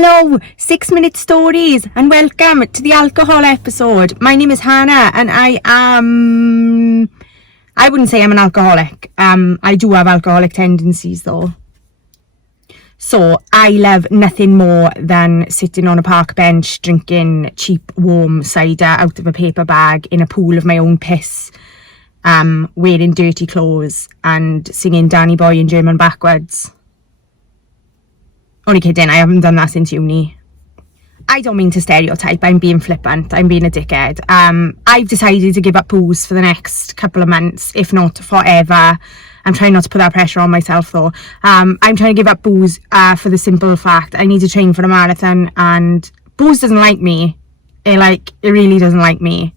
Hello, 6-minute stories, and welcome to the alcohol episode. My name is Hannah, and I wouldn't say I'm an alcoholic. I do have alcoholic tendencies though. So I love nothing more than sitting on a park bench drinking cheap warm cider out of a paper bag in a pool of my own piss, wearing dirty clothes and singing Danny Boy in German backwards. Only kidding, I haven't done that since uni. I don't mean to stereotype, I'm being flippant, I'm being a dickhead. I've decided to give up booze for the next couple of months, if not forever. I'm trying not to put that pressure on myself though. I'm trying to give up booze for the simple fact I need to train for a marathon, and booze doesn't like me. It really doesn't like me.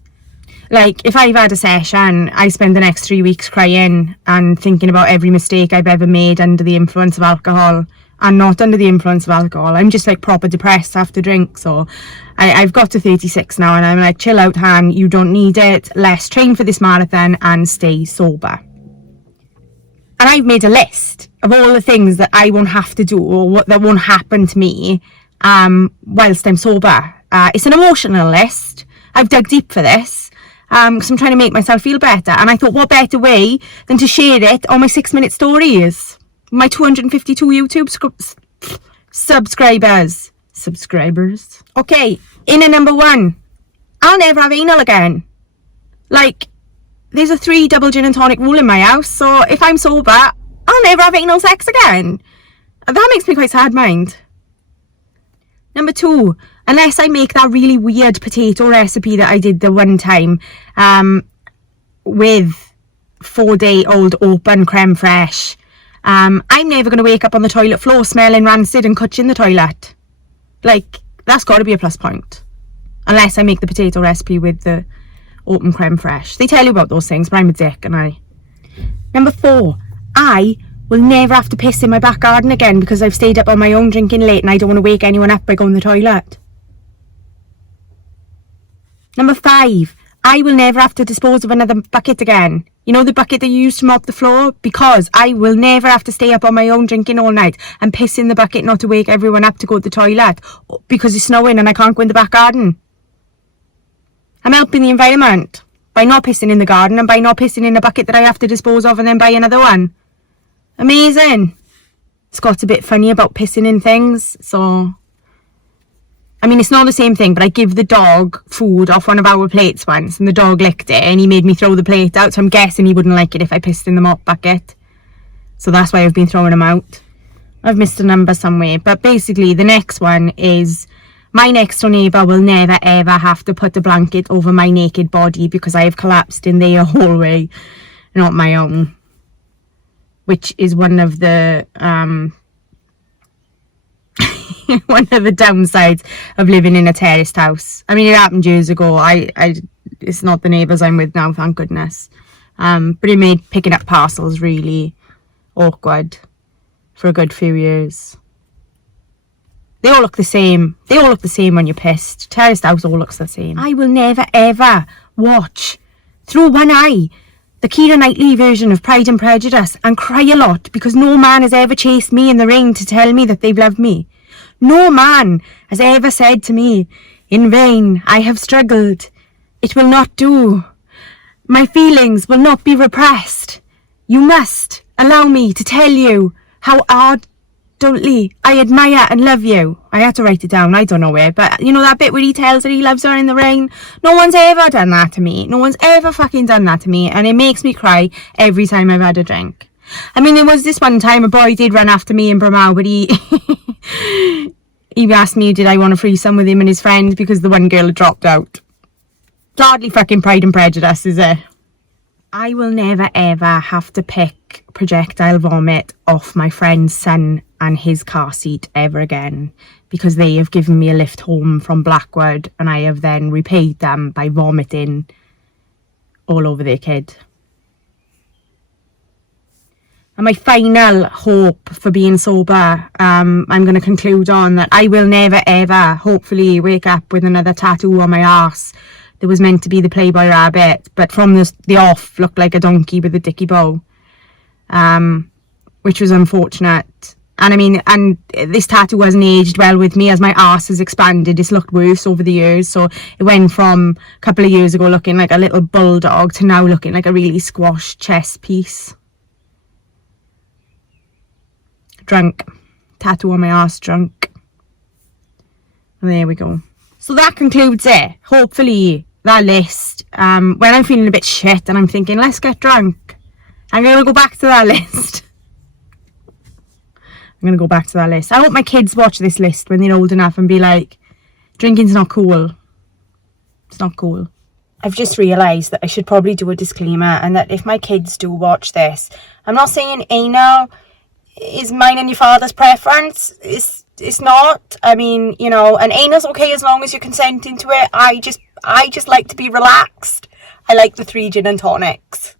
Like, if I've had a session, I spend the next 3 weeks crying and thinking about every mistake I've ever made under the influence of alcohol. And not under the influence of alcohol. I'm just like proper depressed after drink. So I've got to 36 now, and I'm like, chill out, Han, you don't need it. Let's train for this marathon and stay sober. And I've made a list of all the things that I won't have to do, or that won't happen to me whilst I'm sober. It's an emotional list. I've dug deep for this because I'm trying to make myself feel better. And I thought, what better way than to share it on my 6-minute stories? My 252 YouTube subscribers. Okay, in at number 1. I'll never have anal again. Like, there's a 3 double gin and tonic rule in my house, so if I'm sober, I'll never have anal sex again. That makes me quite sad, mind. Number 2, unless I make that really weird potato recipe that I did the one time, with 4-day-old open creme fraiche, I'm never going to wake up on the toilet floor smelling rancid and cutch in the toilet. Like, that's got to be a plus point. Unless I make the potato recipe with the open creme fraiche. They tell you about those things, but I'm a dick, and I... Number 4, I will never have to piss in my back garden again because I've stayed up on my own drinking late and I don't want to wake anyone up by going to the toilet. Number 5, I will never have to dispose of another bucket again. You know, the bucket that you use to mop the floor? Because I will never have to stay up on my own drinking all night and piss in the bucket not to wake everyone up to go to the toilet because it's snowing and I can't go in the back garden. I'm helping the environment by not pissing in the garden and by not pissing in a bucket that I have to dispose of and then buy another one. Amazing. Scott's a bit funny about pissing in things, so... I mean, it's not the same thing, but I give the dog food off one of our plates once, and the dog licked it, and he made me throw the plate out, so I'm guessing he wouldn't like it if I pissed in the mop bucket. So that's why I've been throwing them out. I've missed a number somewhere, but basically the next one is my next door neighbour will never ever have to put a blanket over my naked body because I have collapsed in their hallway, not my own, which is one of the one of the downsides of living in a terraced house. I mean, it happened years ago. It's not the neighbours I'm with now, thank goodness. But it made picking up parcels really awkward for a good few years. They all look the same. They all look the same when you're pissed. Terraced house all looks the same. I will never ever watch through one eye the Keira Knightley version of Pride and Prejudice and cry a lot because no man has ever chased me in the ring to tell me that they've loved me. No man has ever said to me, "In vain I have struggled. It will not do. My feelings will not be repressed. You must allow me to tell you how ardently I admire and love you." I had to write it down, I don't know where, but you know that bit where he tells her he loves her in the rain? No one's ever done that to me. No one's ever fucking done that to me, and it makes me cry every time I've had a drink. I mean, there was this one time a boy did run after me in Bramall, but he asked me did I want to threesome with him and his friend because the one girl had dropped out. It's hardly fucking Pride and Prejudice, is it? I will never ever have to pick projectile vomit off my friend's son and his car seat ever again because they have given me a lift home from Blackwood and I have then repaid them by vomiting all over their kid. And my final hope for being sober, I'm going to conclude on that I will never ever, hopefully, wake up with another tattoo on my arse that was meant to be the Playboy rabbit, but from the off looked like a donkey with a dicky bow, which was unfortunate. And I mean, and this tattoo hasn't aged well with me as my arse has expanded. It's looked worse over the years. So it went from a couple of years ago looking like a little bulldog to now looking like a really squashed chest piece. Drunk. Tattoo on my arse, drunk. And there we go. So that concludes it. Hopefully that list. When I'm feeling a bit shit and I'm thinking, let's get drunk, I'm going to go back to that list. I'm going to go back to that list. I hope my kids watch this list when they're old enough and be like, drinking's not cool. It's not cool. I've just realised that I should probably do a disclaimer, and that if my kids do watch this, I'm not saying anal is mine and your father's preference. It's not. I mean, you know, an anal's okay as long as you're consenting to it. I just like to be relaxed. I like the 3 gin and tonics.